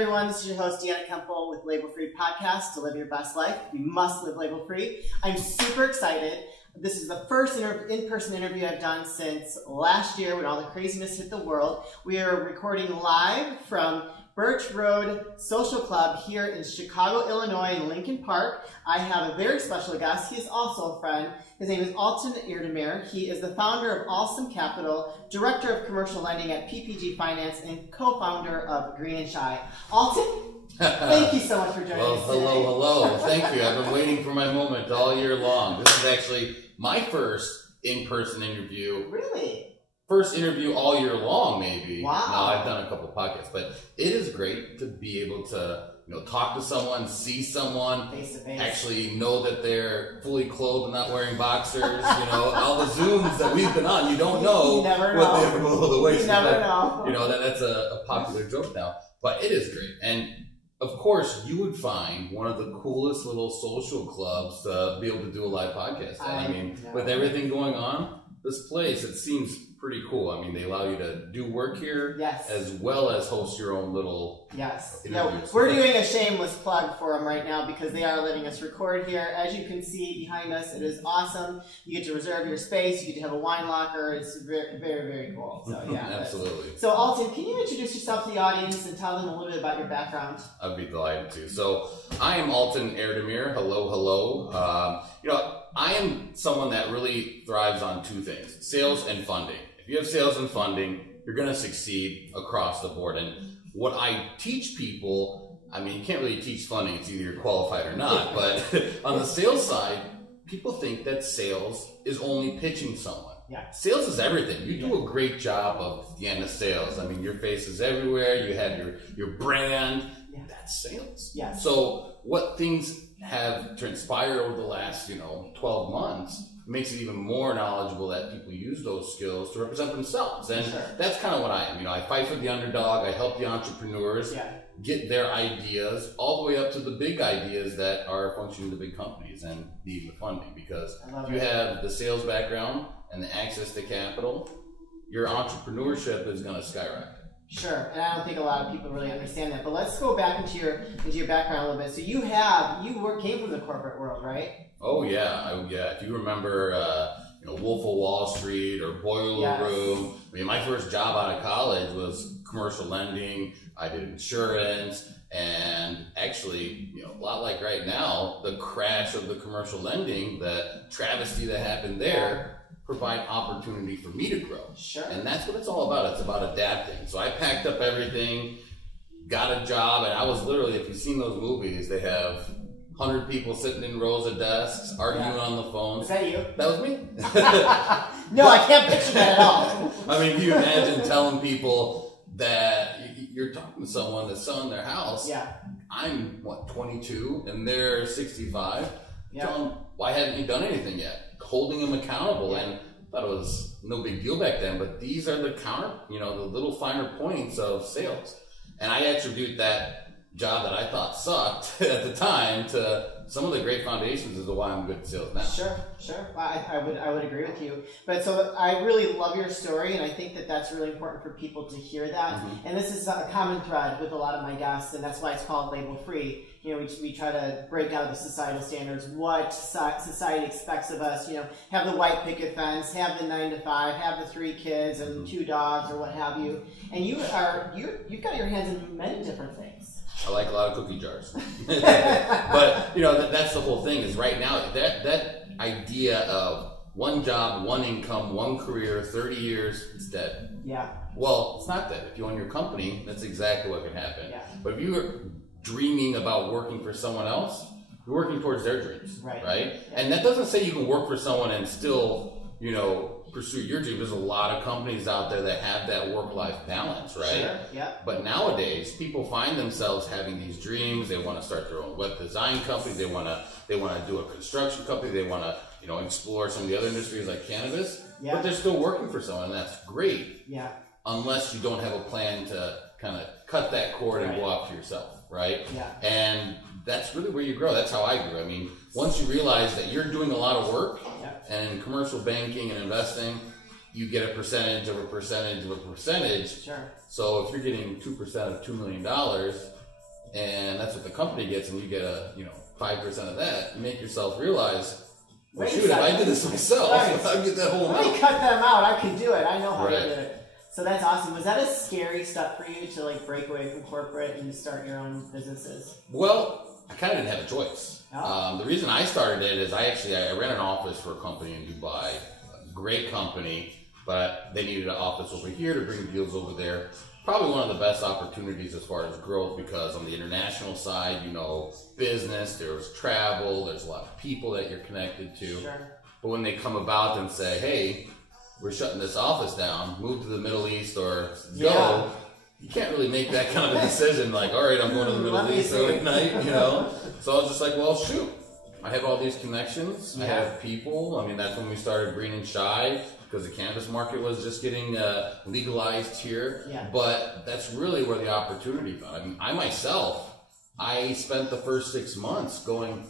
everyone, this is your host Deanna Kemple with Label Free Podcast, to live your best life. You must live label free. I'm super excited. This is the first in-person interview I've done since last year when all the craziness hit the world. We are recording live from Birch Road Social Club here in Chicago, Illinois, in Lincoln Park. I have a very special guest. He is also a friend. His name is Altan Erdemir. He is the founder of Allsome Capital, director of commercial lending at PPG Finance, and co-founder of Greeninchi. Altan, thank you so much for joining us today. Hello. Thank you. I've been waiting for my moment all year long. This is actually my first in-person interview. Really? First interview all year long, maybe. Wow. No, I've done a couple podcasts, but it is great to be able to, talk to someone, see someone, face to face, actually know that they're fully clothed and not wearing boxers. All the Zooms that we've been on, you don't know what they're below the waist. You never know. That's a popular joke now, but it is great. And of course, you would find one of the coolest little social clubs to be able to do a live podcast. With everything going on, this place, it seems pretty cool. They allow you to do work here, yes, as well as host your own little interviews. We're doing a shameless plug for them right now because they are letting us record here. As you can see behind us, it is awesome. You get to reserve your space. You get to have a wine locker. It's very, very, very cool. So yeah, absolutely. So Altan, can you introduce yourself to the audience and tell them a little bit about your background? I'd be delighted to. So I am Altan Erdemir. Hello. I am someone that really thrives on two things: sales and funding. If you have sales and funding, you're going to succeed across the board. And what I teach people, you can't really teach funding. It's either you're qualified or not. But on the sales side, people think that sales is only pitching someone. Yeah. Sales is everything. You do a great job of the end of sales. Your face is everywhere. You have your brand. Yeah. That's sales. Yes. So what things have transpired over the last 12 months makes it even more knowledgeable that people use those skills to represent themselves. And that's kind of what I am. I fight for the underdog. I help the entrepreneurs get their ideas all the way up to the big ideas that are functioning the big companies and need the funding. Because if you have the sales background and the access to capital, your entrepreneurship is going to skyrocket. Sure, and I don't think a lot of people really understand that. But let's go back into your background a little bit. So you came from the corporate world, right? Oh yeah. If you remember, Wolf of Wall Street or Boiler Room. My first job out of college was commercial lending. I did insurance, and actually, a lot like right now, the crash of the commercial lending, the travesty that happened there, provide opportunity for me to grow. Sure. And that's what it's all about. It's about adapting. So I packed up everything, got a job, and I was literally, if you've seen those movies, they have 100 people sitting in rows of desks, arguing on the phone. Was that you? That was me. No, I can't picture that at all. Can you imagine telling people that you're talking to someone that's selling their house? Yeah. I'm, 22, and they're 65. Yeah. Tell them, why haven't you done anything yet? Holding them accountable, and I thought it was no big deal back then, but these are the the little finer points of sales. And I attribute that job that I thought sucked at the time to some of the great foundations as to why I'm good at sales now. Sure. I would agree with you. But so I really love your story, and I think that that's really important for people to hear that. Mm-hmm. And this is a common thread with a lot of my guests, and that's why it's called Label Free. We try to break out the societal standards, what society expects of us. Have the white picket fence, have the 9 to 5, have the 3 kids and 2 dogs, or what have you. And you've got your hands in many different things. I like a lot of cookie jars. But, that's the whole thing is right now, that idea of one job, one income, one career, 30 years, it's dead. Yeah. Well, it's not dead. If you own your company, that's exactly what can happen. Yeah. But if you're dreaming about working for someone else, you're working towards their dreams, right? Yeah. And that doesn't say you can work for someone and still, pursue your dream. There's a lot of companies out there that have that work-life balance, right? Sure, yeah. But nowadays, people find themselves having these dreams. They want to start their own web design company. They want to do a construction company. They want to, explore some of the other industries like cannabis. Yeah. But they're still working for someone, and that's great. Yeah. Unless you don't have a plan to kind of cut that cord and go off to yourself, right? Yeah. And that's really where you grow. That's how I grew. Once you realize that you're doing a lot of work, and in commercial banking and investing, you get a percentage of a percentage of a percentage. Sure. So if you're getting 2% of $2 million, and that's what the company gets, and you get 5% of that. You make yourself realize, well, shoot, if I did this myself, I'd get that whole amount. Let me cut them out. I can do it. I know how to do it. So that's awesome. Was that a scary step for you to like break away from corporate and start your own businesses? Well, I kind of didn't have a choice. Oh. The reason I started it is I ran an office for a company in Dubai, a great company, but they needed an office over here to bring deals over there. Probably one of the best opportunities as far as growth, because on the international side, business, there's travel, there's a lot of people that you're connected to. Sure. But when they come about and say, hey, we're shutting this office down, move to the Middle East or go, you can't really make that kind of a decision like, all right, I'm going to the Middle East overnight, So I was just like, well, shoot. I have all these connections. I have people. I mean, that's when we started Greeninchi, because the cannabis market was just getting legalized here. Yeah. But that's really where the opportunity found. I mean, I spent the first 6 months going,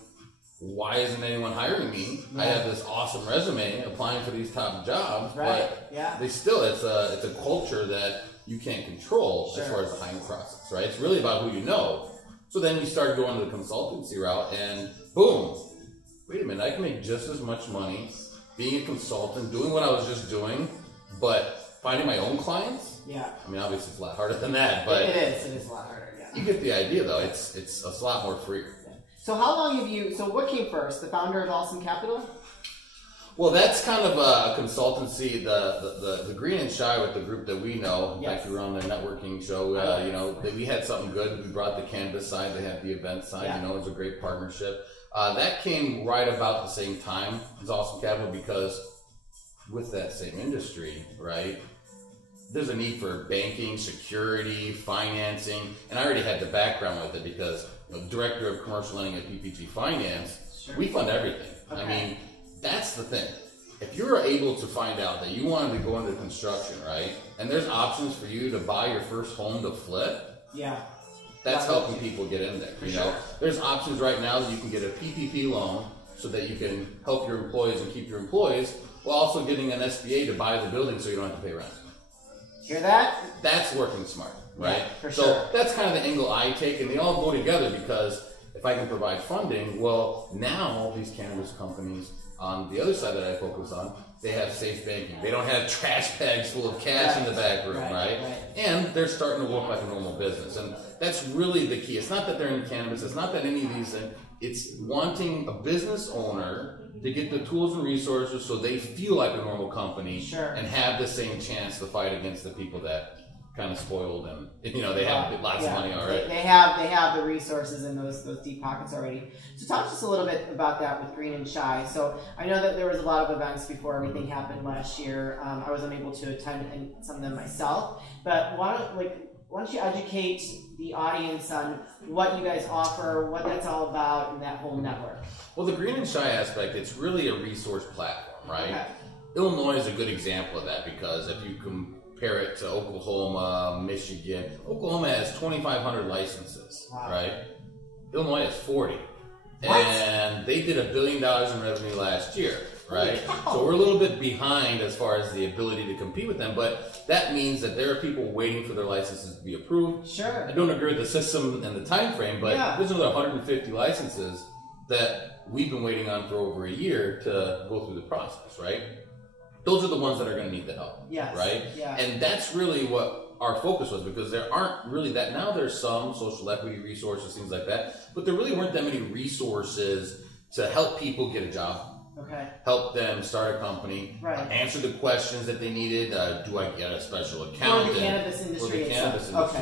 why isn't anyone hiring me? I have this awesome resume applying for these top jobs, but they still, it's a culture that you can't control as far as the hiring process, right? It's really about who you know. So then you start going to the consultancy route, and boom, wait a minute, I can make just as much money being a consultant, doing what I was just doing, but finding my own clients? Yeah. I mean, obviously it's a lot harder than that, but it is a lot harder, you get the idea though, it's a lot more freer. So how long so what came first, the founder of Allsome Capital? Well, that's kind of a consultancy, the Greeninchi with the group that we know. In fact, we were on the networking show, that we had something good. We brought the cannabis side, they had the event side, it was a great partnership. That came right about the same time as Allsome Capital, because with that same industry, right, there's a need for banking, security, financing, and I already had the background with it because director of commercial lending at PPG Finance, we fund everything. I mean, that's the thing. If you're able to find out that you wanted to go into construction, right, and there's options for you to buy your first home to flip, that's helping people get in there. There's options right now that you can get a PPP loan so that you can help your employees and keep your employees, while also getting an SBA to buy the building so you don't have to pay rent. Hear that? That's working smart, right? Yeah, for so sure. That's kind of the angle I take, and they all go together, because if I can provide funding, well, now these cannabis companies on the other side that I focus on, they have safe banking. They don't have trash bags full of cash in the back room, right? And they're starting to work like a normal business. And that's really the key. It's not that they're in cannabis. It's not that any of these things. It's wanting a business owner to get the tools and resources so they feel like a normal company and have the same chance to fight against the people that kind of spoiled and they have lots of money already. They have the resources in those deep pockets already. So talk to us a little bit about that with Greeninchi. So I know that there was a lot of events before everything happened last year. I was unable to attend some of them myself, but why don't you educate the audience on what you guys offer, what that's all about, and that whole network? Well, the Greeninchi aspect, it's really a resource platform, right? Illinois is a good example of that, because if you compare it to Oklahoma, Michigan, Oklahoma has 2,500 licenses, right? Illinois has 40. And they did $1 billion in revenue last year, right? So we're a little bit behind as far as the ability to compete with them, but that means that there are people waiting for their licenses to be approved. I don't agree with the system and the time frame, but there's another 150 licenses that we've been waiting on for over a year to go through the process, right? Those are the ones that are going to need the help, right? And that's really what our focus was, because there aren't really that. Now there's some social equity resources, things like that, but there really weren't that many resources to help people get a job, help them start a company, answer the questions that they needed. Do I get a special accountant? For the cannabis industry,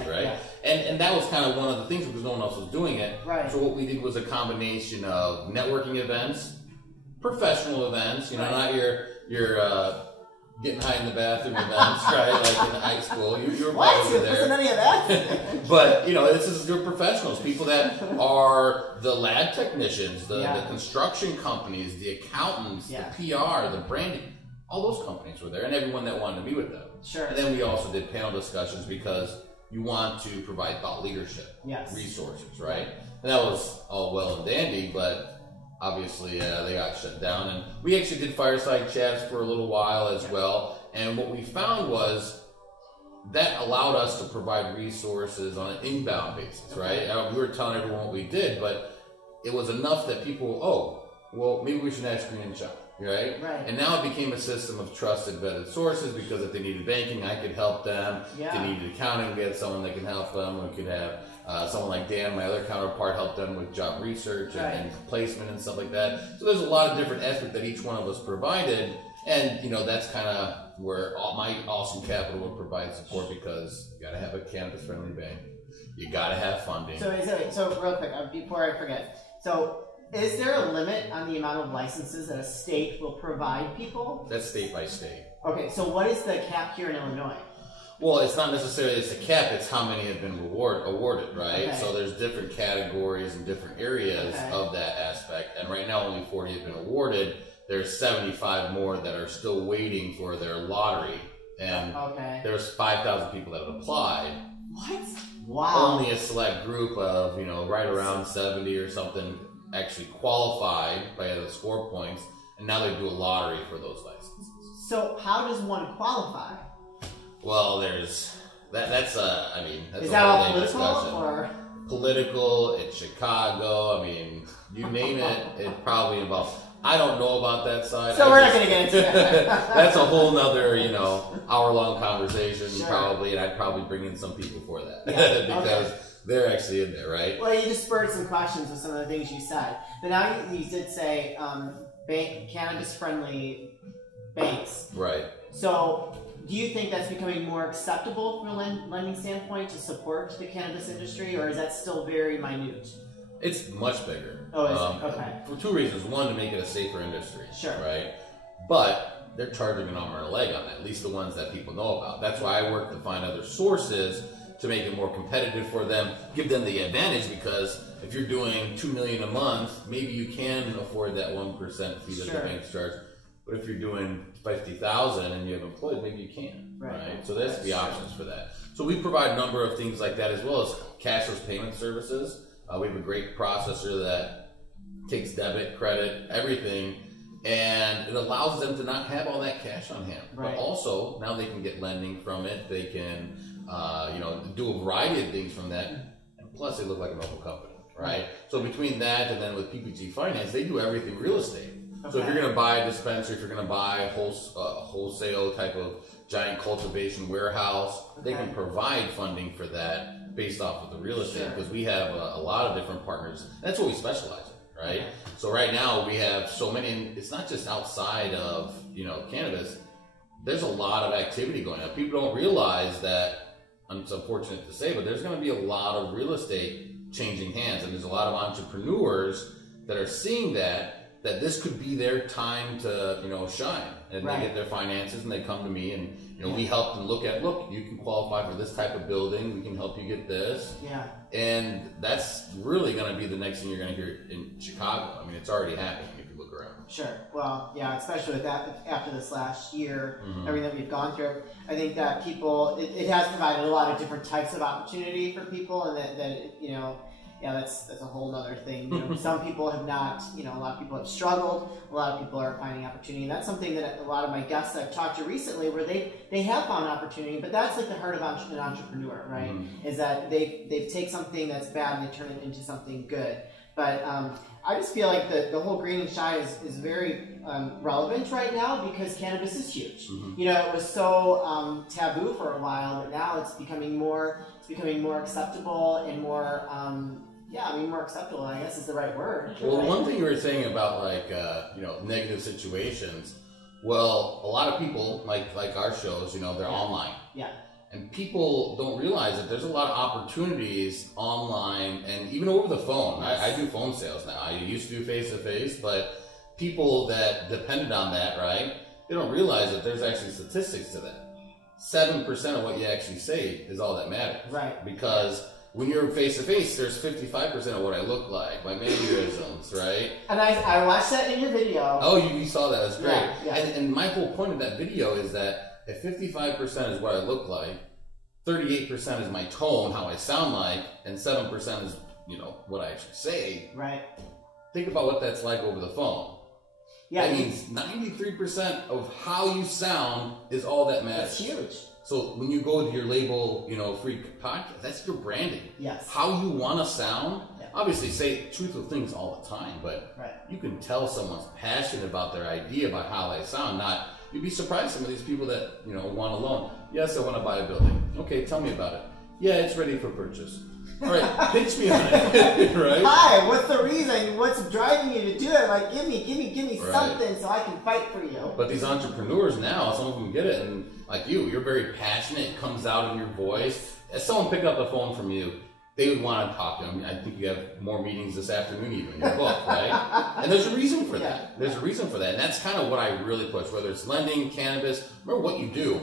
right? And that was kind of one of the things, because no one else was doing it. So what we did was a combination of networking events, professional events, not your getting high in the bathroom events, right? Like in high school, you're over there. Wasn't any of that. But this is your professionals, people that are the lab technicians, the construction companies, the accountants, the PR, the branding. All those companies were there, and everyone that wanted to be with them. And then we also did panel discussions, because you want to provide thought leadership resources, right? And that was all well and dandy, but obviously, they got shut down, and we actually did fireside chats for a little while as well. And what we found was that allowed us to provide resources on an inbound basis, right? We were telling everyone what we did, but it was enough that people, well, maybe we should ask Greeninchi, right? And now it became a system of trusted, vetted sources, because if they needed banking, I could help them. If they needed accounting, we had someone that can help them. We could have someone like Dan, my other counterpart, help them with job research and placement and stuff like that. So there's a lot of different aspects that each one of us provided, and that's kind of where my Allsome Capital would provide support, because you got to have a cannabis-friendly bank, you got to have funding. So real quick, before I forget, so is there a limit on the amount of licenses that a state will provide people? That's state by state. Okay, so what is the cap here in Illinois? Well, it's not necessarily it's the cap, it's how many have been awarded, right? So there's different categories and different areas of that aspect, and right now only 40 have been awarded. There's 75 more that are still waiting for their lottery, and there's 5,000 people that have applied. What? Wow. Only a select group of, right around 70 or something actually qualified by the score points, and now they do a lottery for those licenses. So how does one qualify? Well, there's that's is that all political or political? It's Chicago. You name it, it probably involves. I don't know about that side. So we're not going to get into that. That's a whole nother, hour-long conversation probably, and I'd probably bring in some people for that because they're actually in there, right? Well, you just spurred some questions with some of the things you said. But now you did say cannabis-friendly banks. Right. So do you think that's becoming more acceptable from a lending standpoint to support the cannabis industry, or is that still very minute? It's much bigger. Oh, is it? Okay. For two reasons. One, to make it a safer industry. Sure. Right? But they're charging an arm and a leg on that, at least the ones that people know about. That's why I work to find other sources to make it more competitive for them, give them the advantage, because if you're doing $2 million a month, maybe you can afford that 1% fee that the banks charge. But if you're doing $50,000 and you have employees, maybe you can't. Right? So that's the options for that. So we provide a number of things like that, as well as cashless payment services. We have a great processor that takes debit, credit, everything, and it allows them to not have all that cash on hand. But also, now they can get lending from it. They can, do a variety of things from that. And plus, they look like a normal company, right? So between that and then with PPG Finance, they do everything real estate. So if you're going to buy a dispensary, if you're going to buy a wholesale type of giant cultivation warehouse, they can provide funding for that based off of the real estate, because we have a lot of different partners. That's what we specialize in, right? So right now we have so many, and it's not just outside of cannabis. There's a lot of activity going on. People don't realize that. It's unfortunate to say, but there's going to be a lot of real estate changing hands, and there's a lot of entrepreneurs that are seeing that this could be their time to shine, and they get their finances and they come to me, and we help them look, you can qualify for this type of building, we can help you get this, and that's really going to be the next thing you're going to hear in Chicago. It's already happening if you look around. Sure. Well, yeah, especially with that after this last year, everything that we've gone through, I think that people it has provided a lot of different types of opportunity for people, and that's a whole other thing. Some people have not, a lot of people have struggled, a lot of people are finding opportunity, and that's something that a lot of my guests I've talked to recently, where they have found opportunity, but that's like the heart of an entrepreneur, right? Is that they take something that's bad and they turn it into something good. But I just feel like the whole Greeninchi is very relevant right now, because cannabis is huge. It was so taboo for a while, but now it's becoming more acceptable and more more acceptable, I guess is the right word. Well, one thing you were saying about negative situations, well, a lot of people like our shows, they're online. And people don't realize that there's a lot of opportunities online and even over the phone. I do phone sales now. I used to do face-to-face, but people that depended on that, right, they don't realize that there's actually statistics to that. 7% of what you actually say is all that matters. Right. Because when you're face-to-face, there's 55% of what I look like, my mannerisms, right? And I watched that in your video. Oh, you saw that. That's great. Yeah. And my whole point of that video is that if 55% is what I look like, 38% is my tone, how I sound like, and 7% is, what I actually say. Right. Think about what that's like over the phone. Yeah. That means 93% of how you sound is all that matters. That's huge. So when you go to your label, free podcast, that's your branding. Yes. How you want to sound. Yeah. Obviously, say truthful things all the time, but you can tell someone's passionate about their idea, about how they sound. You'd be surprised some of these people that want a loan. Yes, I want to buy a building. Okay, tell me about it. Yeah, it's ready for purchase. All right, pitch me on it, right? Hi, what's the reason? What's driving you to do it? Like, give me something so I can fight for you. But these entrepreneurs now, some of them get it, and like you're very passionate. It comes out in your voice. As someone picked up the phone from you, they would want to talk to them. I think you have more meetings this afternoon even in your book, right? And there's a reason for that. There's a reason for that, and that's kind of what I really push. Whether it's lending, cannabis, remember what you do.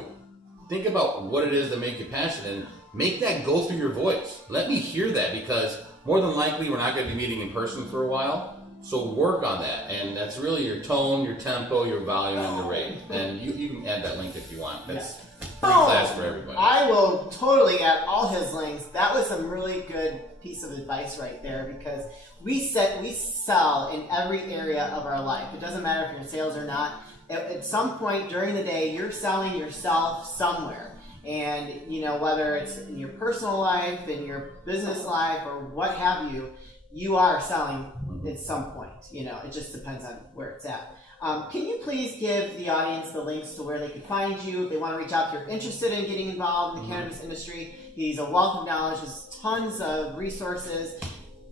Think about what it is that make you passionate, and make that go through your voice. Let me hear that, because more than likely we're not going to be meeting in person for a while. So work on that, and that's really your tone, your tempo, your volume, and your rate. And you can add that link if you want. That's free class for everybody. I will totally add all his links. That was some really good piece of advice right there, because we sell in every area of our life. It doesn't matter if you're in sales or not. At some point during the day, you're selling yourself somewhere. And, whether it's in your personal life, in your business life, or what have you, you are selling at some point. It just depends on where it's at. Can you please give the audience the links to where they can find you if they want to reach out if you're interested in getting involved in the cannabis industry? He's a wealth of knowledge. There's tons of resources.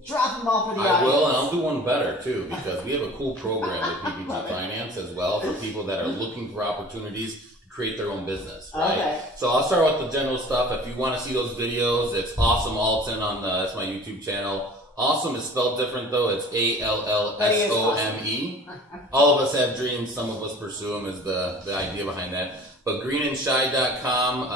Drop them all for the audience. I will, and I'll do one better, too, because we have a cool program with PPG Finance as well for people that are looking for opportunities create their own business, right? Okay. So I'll start with the general stuff. If you want to see those videos, it's Awesome Alton that's my YouTube channel. Awesome is spelled different though. It's Allsome. All of us have dreams. Some of us pursue them is the idea behind that. But Greeninchi.com,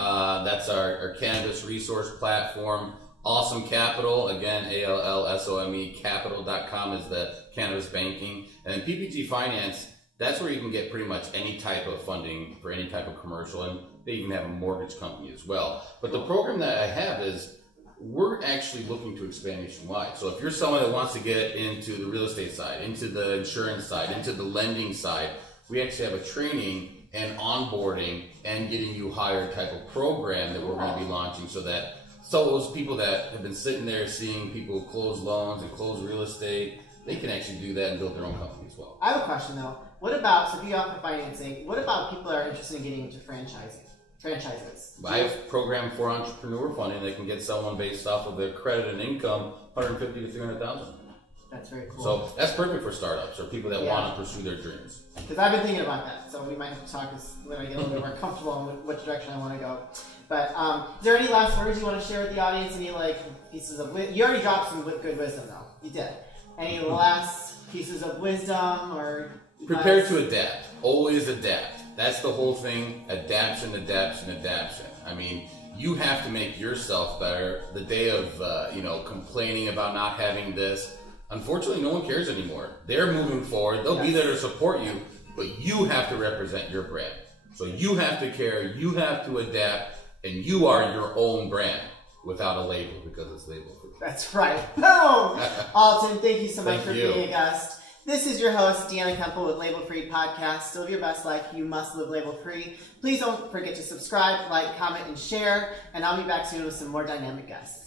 that's our cannabis resource platform. Allsome Capital, again, Allsome Capital.com is the cannabis banking. And then PPG Finance, that's where you can get pretty much any type of funding for any type of commercial, and they even have a mortgage company as well. But the program that I have is, we're actually looking to expand nationwide. So if you're someone that wants to get into the real estate side, into the insurance side, into the lending side, we actually have a training and onboarding and getting you hired type of program that we're going to be launching, so those people that have been sitting there seeing people close loans and close real estate, they can actually do that and build their own company as well. I have a question though. What about, so if you offer financing, what about people that are interested in getting into franchises? I have a program for entrepreneur funding that can get someone based off of their credit and income, $150,000 to $300,000. That's very cool. So that's perfect for startups or people that want to pursue their dreams. Because I've been thinking about that, so we might have to talk when I get a little bit more comfortable in which direction I want to go. But is there any last words you want to share with the audience? Any pieces of wisdom? You already dropped some good wisdom though. You did. Any last pieces of wisdom or advice? Prepare to adapt. Always adapt. That's the whole thing. Adaption. I mean, you have to make yourself better. The day of complaining about not having this, unfortunately, no one cares anymore. They're moving forward. They'll be there to support you, but you have to represent your brand. So you have to care. You have to adapt, and you are your own brand without a label, because it's labeled for you. That's right. Boom! Alton, thank you so much for being a guest. This is your host, Deanna Kemple with Label Free Podcast. To live your best life, you must live label free. Please don't forget to subscribe, like, comment, and share. And I'll be back soon with some more dynamic guests.